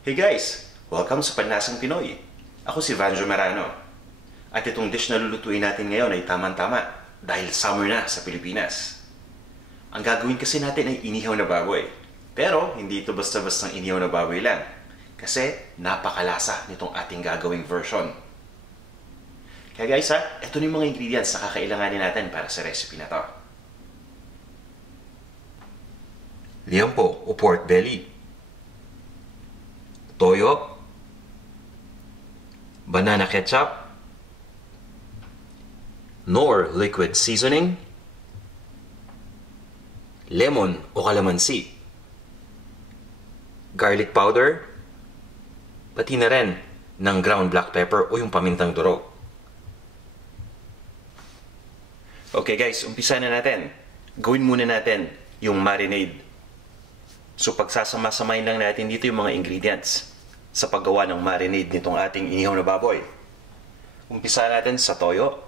Hey guys! Welcome sa Panlasang Pinoy. Ako si Vanjo Marano. At itong dish na lulutuin natin ngayon ay tamang-tama dahil summer na sa Pilipinas. Ang gagawin kasi natin ay inihaw na baboy. Pero hindi ito basta-bastang inihaw na baboy lang. Kasi napakalasa nitong ating gagawing version. Kaya guys ito na yung mga ingredients na kakailanganin natin para sa recipe na to. Liempo o pork belly. Toyo, banana ketchup, nor liquid seasoning, lemon o kalamansi, garlic powder, pati na rin ng ground black pepper o yung pamintang durog. Okay guys, umpisa na natin. Gawin muna natin yung marinade. So pagsasama-samayin lang natin dito yung mga ingredients sa paggawa ng marinade nitong ating inihaw na baboy. Umpisa natin sa toyo.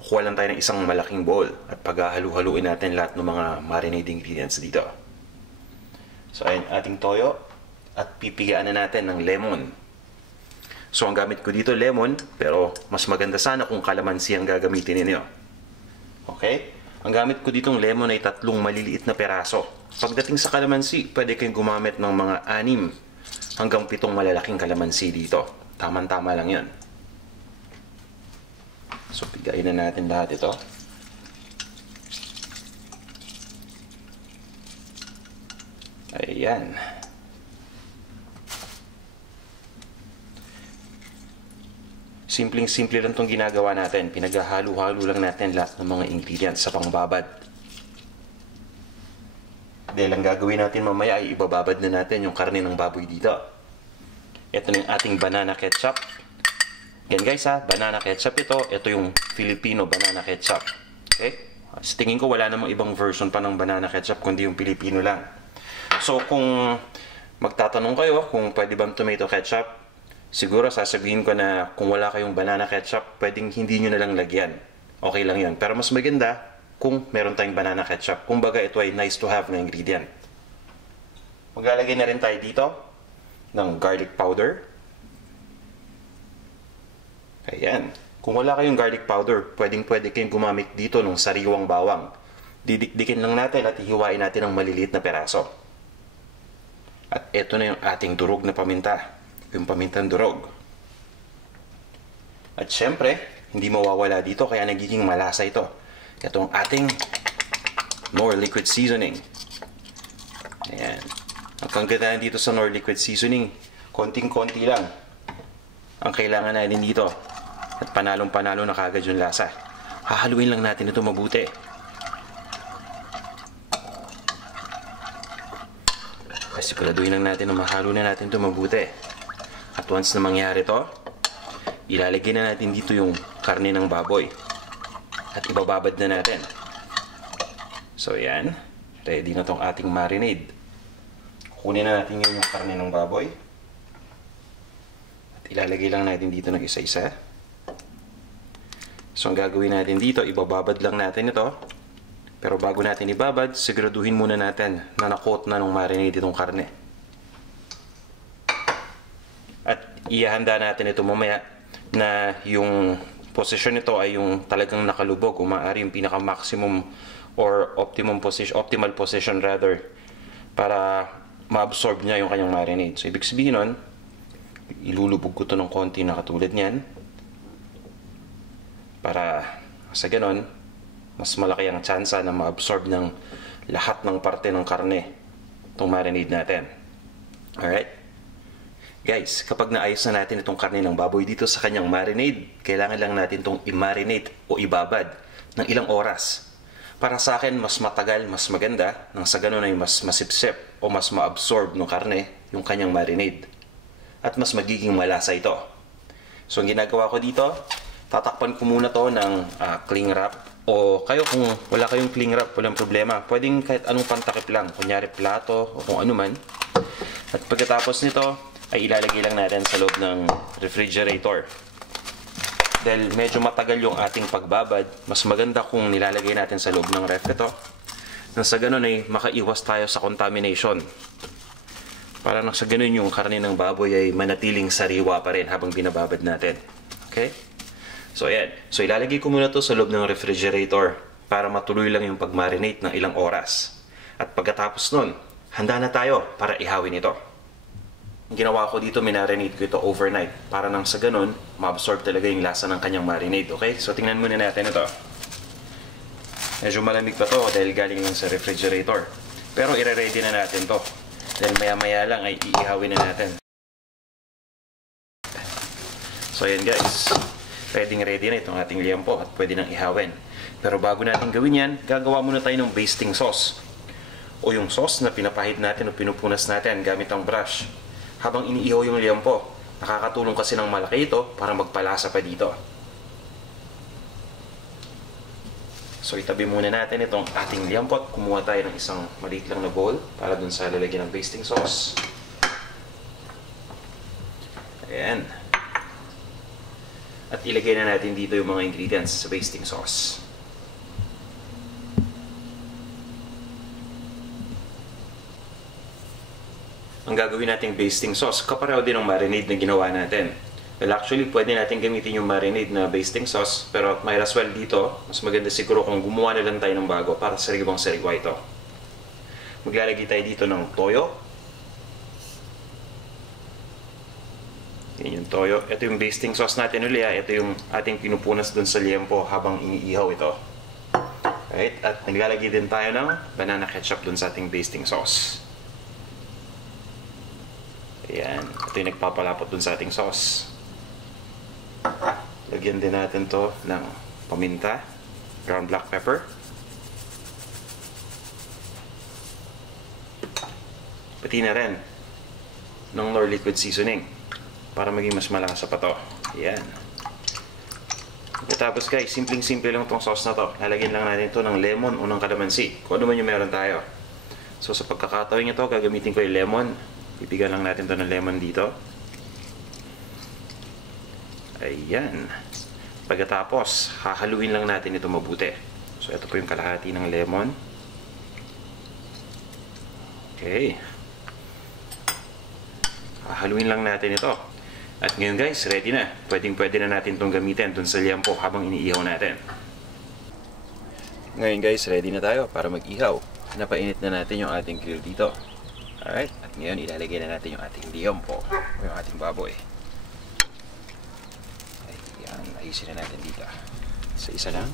Kuha lang tayo ng isang malaking bowl at paghahalu-haluin natin lahat ng mga marinade ingredients dito. So ayun ating toyo at pipigaan na natin ng lemon. So ang gamit ko dito lemon, pero mas maganda sana kung kalamansi ang gagamitin ninyo. Okay? Ang gamit ko ditong lemon ay 3 maliliit na peraso. Pagdating sa kalamansi, pwede kayong gumamit ng mga 6 hanggang 7 malalaking kalamansi dito. Tama-tama lang yan. So, pigain na natin lahat ito. Ayan. Simpleng-simple lang itong ginagawa natin. Pinaghahalo-halo lang natin lahat ng mga ingredients sa pangbabad. Dahil ang gagawin natin mamaya ay ibababad na natin yung karne ng baboy dito. Ito na yung ating banana ketchup. Yan guys banana ketchup ito. Ito yung Filipino banana ketchup. Okay? Sa tingin ko wala namang ibang version pa ng banana ketchup kundi yung Filipino lang. So kung magtatanong kayo kung pwede bang tomato ketchup, siguro sasabihin ko na kung wala kayong banana ketchup, pwedeng hindi nyo na lang lagyan. Okay lang yun. Pero mas maganda kung meron tayong banana ketchup. Kumbaga ito ay nice to have na ingredient. Maglalagay na rin tayo dito ng garlic powder. Ayan. Kung wala kayong garlic powder, pwede kayong gumamit dito ng sariwang bawang. Didikdikin lang natin at hihiwain natin ng maliliit na peraso. At ito na yung ating durog na paminta. Yung pamintang durog. At syempre, hindi mawawala dito kaya nagiging malasa ito. Itong ating Knorr liquid seasoning. Ayan. Ang kagandahan dito sa Knorr liquid seasoning, konting-konti lang ang kailangan natin dito. At panalong-panalo na kagad yung lasa. Hahaluin lang natin ito mabuti. Siguraduhin lang natin na mahalo na natin ito mabuti. At once na mangyari ito, ilalagay na natin dito yung karne ng baboy. At ibababad na natin. So yan, ready na tong ating marinade. Kunin na natin yung karne ng baboy. At ilalagay lang natin dito ng isa-isa. So ang gagawin natin dito, ibababad lang natin ito. Pero bago natin ibabad, siguraduhin muna natin na nakot na ng marinade itong karne. At ihanda natin ito mamaya na yung position nito ay yung talagang nakalubog o maaari yung pinaka-maximum or optimal position rather para ma-absorb niya yung kanyang marinade. So ibig sabihin nun, ilulubog ko ito ng konti na katulad niyan para sa ganon, mas malaki ang tsansa na ma-absorb ng lahat ng parte ng karne itong marinade natin. Alright? Guys, kapag naayos na natin itong karne ng baboy dito sa kanyang marinade, kailangan lang natin itong i-marinate o ibabad ng ilang oras. Para sa akin, mas matagal, mas maganda, nang sa ganun ay mas masipsip o mas ma-absorb ng karne yung kanyang marinade. At mas magiging malasa ito. So, ang ginagawa ko dito, tatakpan ko muna to ng cling wrap. O kayo kung wala kayong cling wrap, walang problema. Pwedeng kahit anong pantakip lang, kunyari plato o kung ano man. At pagkatapos nito, ay ilalagay lang natin sa loob ng refrigerator. Dahil medyo matagal yung ating pagbabad, mas maganda kung nilalagay natin sa loob ng ref ito. Nang sa ganun ay makaiwas tayo sa contamination. Para nang sa ganun yung karne ng baboy ay manatiling sariwa pa rin habang binababad natin. Okay? So ayan. So ilalagay ko muna to sa loob ng refrigerator para matuloy lang yung pag-marinate ng ilang oras. At pagkatapos nun, handa na tayo para ihawin ito. Ang ginawa ko dito, minarinate ko ito overnight para nang sa ganun, ma-absorb talaga yung lasa ng kanyang marinade. Okay? So tingnan muna natin ito. Medyo malamig pa to dahil galing lang sa refrigerator. Pero ire-ready na natin to. Then maya-maya lang ay iihawin na natin. So ayan guys, ready na itong ating liempo at pwede nang ihawin. Pero bago natin gawin yan, gagawa muna tayo ng basting sauce. O yung sauce na pinapahid natin o pinupunas natin gamit ang brush. Habang iniihaw yung liempo, nakakatulong kasi ng malaki ito para magpalasa pa dito. So itabi muna natin itong ating liempo at kumuha tayo ng isang maliit lang na bowl para dun sa lalagyan ng basting sauce. Ayan. At ilagay na natin dito yung mga ingredients sa basting sauce. Ang gagawin nating basting sauce, kapareho din ng marinade na ginawa natin. Well, actually, pwede natin gamitin yung marinade na basting sauce, pero might as well dito, mas maganda siguro kung gumawa na lang tayo ng bago para sariwang-sariwa ito. Maglalagay tayo dito ng toyo. Yan yung toyo. Ito yung basting sauce natin ulit. Ito yung ating pinupunas dun sa liempo habang iniihaw ito. Right? At naglalagay din tayo ng banana ketchup dun sa ating basting sauce. Ayan. Ito yung nagpapalapot dun sa ating sauce. Lagyan din natin to ng paminta, ground black pepper, pati na rin ng Knorr liquid seasoning para maging mas malasa pa to. Ayan. Tapos guys, simpleng-simple lang tong sauce na to. Lalagyan lang natin to ng lemon o ng kalamansi, kung ano man yung meron tayo. So sa pagkakataon ito, gagamitin ko yung lemon. Bibigyan lang natin to ng lemon dito. Ayan. Pagkatapos, hahaluin lang natin ito mabuti. So, ito po yung kalahati ng lemon. Okay. Hahaluin lang natin ito. At ngayon guys, ready na. Pwede na natin itong gamitin dun sa liempo habang iniihaw natin. Ngayon guys, ready na tayo para mag-ihaw. Napainit na natin yung ating grill dito. Alright. At ngayon, ilalagay na natin yung ating liempo o yung ating baboy. Ayusin na natin dito. Sa isa lang.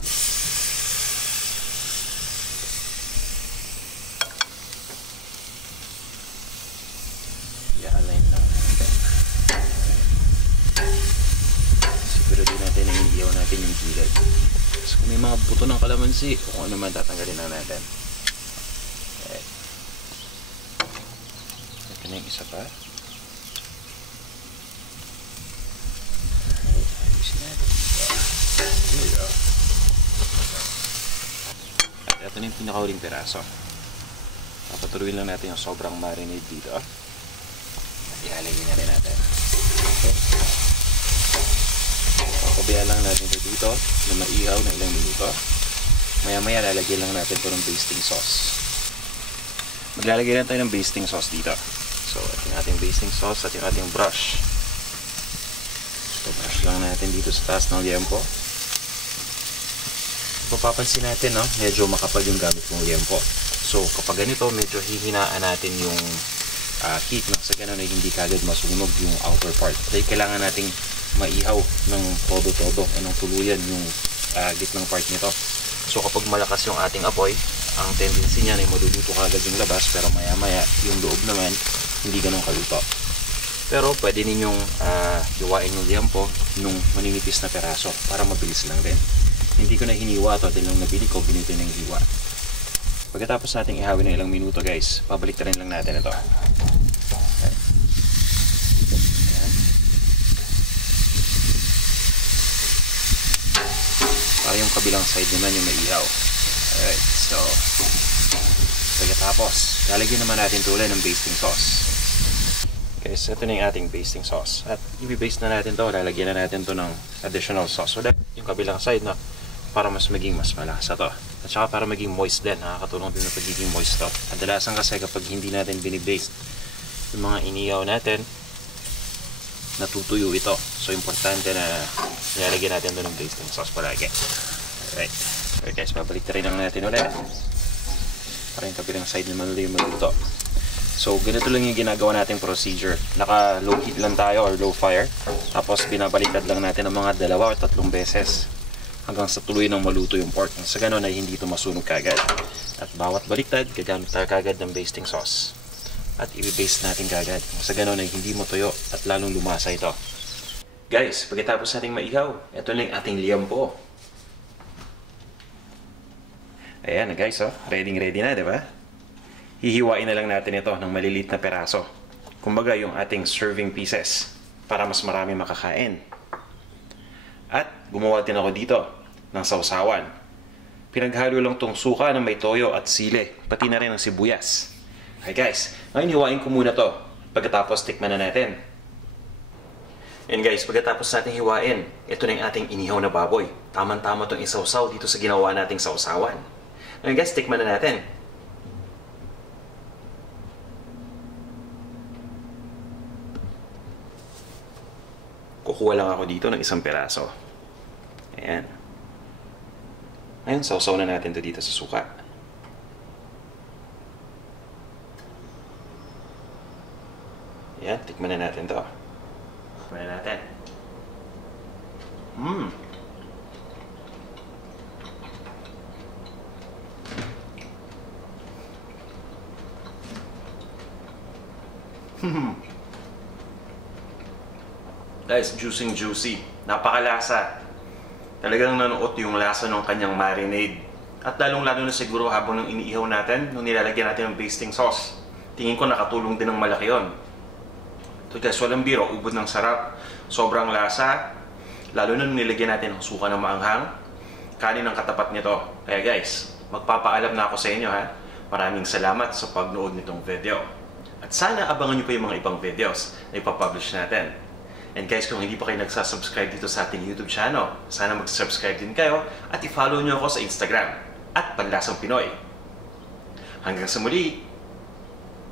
I-align lang natin. Siguro din natin na hindi natin yung gilid. So, kung may mga buto ng kalamansi, kung ano man, tatanggalin lang natin. Okay. Ito na yung isa pa. At ito na yung pinakahuling piraso. Papatuloyin lang natin yung sobrang marinade dito. At ilalagay na rin natin. Okay. Papabayaan lang natin ito dito na maihaw na ilang minuto. Maya-maya lalagyan lang natin ito ng basting sauce. Maglalagay lang tayo ng basting sauce dito. So, ito yung ating basting sauce at yung ating brush. So, brush lang natin dito sa taas ng liempo. Papapansin natin, no? Medyo makapal yung gamit mong liempo. So, kapag ganito, medyo hihinaan natin yung heat, no? Sa ganun ay hindi kagad masunog yung outer part. Dahil kailangan nating maihaw ng todo-todo o ng tuluyan yung gitnang part nito. So, kapag malakas yung ating apoy, ang tendency niya ay maluluto kagad yung labas, pero maya-maya yung loob naman hindi ganun kaluto. Pero pwede ninyong gawain yung liempo nung maninipis na peraso para mabilis lang din. Hindi ko na hiniwa ito dahil nung nabili ko, binito ng hiwa. Pagkatapos nating ihawin ng ilang minuto guys, pabalik rin lang natin ito. Okay. Ayan. Para yung kabilang side naman yung maihaw. Alright, so pagkatapos, lalagyan naman natin tuloy ng basting sauce. Okay, so ito na yung ating basting sauce. At i-baste na natin to, lalagyan na natin to ng additional sauce. So that yung kabilang side na para mas maging mas malasa to. At saka para maging moist din. Nakakatulong din na pagiging moist to. Kadalasan kasi kapag hindi natin binibaste, yung mga inihaw natin, natutuyo ito. So, importante na nilalagyan natin doon ng basting sauce palagi. Alright. Okay guys, babalik na rin lang natin ulit. Para yung kabilang side naman ulit yung maluto. So, ganito lang yung ginagawa nating procedure. Naka low heat lang tayo or low fire. Tapos, binabaliktad lang natin ng mga 2 o 3 beses hanggang sa tuloy ng maluto yung pork. Sa ganun ay hindi ito masunog kagad. At bawat baliktad, gagamit tayo kagad ng basting sauce. At i-baste natin kagad. Sa ganun ay hindi matuyo at lalong lumasa ito. Guys, pagkatapos nating maihaw, ito na yung ating liampo. Ayan na guys, oh. Ready na, di ba? Hihiwain na lang natin ito ng maliliit na peraso. Kumbaga yung ating serving pieces para mas marami makakain. At gumawa din ako dito ng sausawan. Pinaghalo lang tong suka na may toyo at sili, pati na rin ang sibuyas. Okay guys, ngayon hiwain ko muna to. Pagkatapos tikman na natin. And guys, pagkatapos natin hiwain, ito na yung ating inihaw na baboy. Tamang-tama itong isawsaw dito sa ginawa nating sausawan. Ngayon guys, tikman na natin. Kukuha lang ako dito ng isang peraso. Ayan. Ngayon, sausaw na natin to dito sa suka. Ayan, tikman na natin to. Tikman na natin. Guys, juicy. Napakalasa. Talagang nanuot yung lasa ng kanyang marinade. At lalong-lalo na siguro habang nung iniihaw natin, nung nilalagyan natin ng basting sauce. Tingin ko nakatulong din ng malaki yun. So guys, walang biro, ubod ng sarap. Sobrang lasa. Lalo na nung nilagyan natin ng suka ng maanghang. Kanin ang katapat nito. Kaya guys, magpapaalam na ako sa inyo ha. Maraming salamat sa pagnood nitong video. At sana abangan nyo pa yung mga ibang videos na ipapublish natin. And guys, kung hindi pa kayo nagsasubscribe dito sa ating YouTube channel, sana mag-subscribe din kayo at i-follow nyo ako sa Instagram at Panlasang Pinoy. Hanggang sa muli!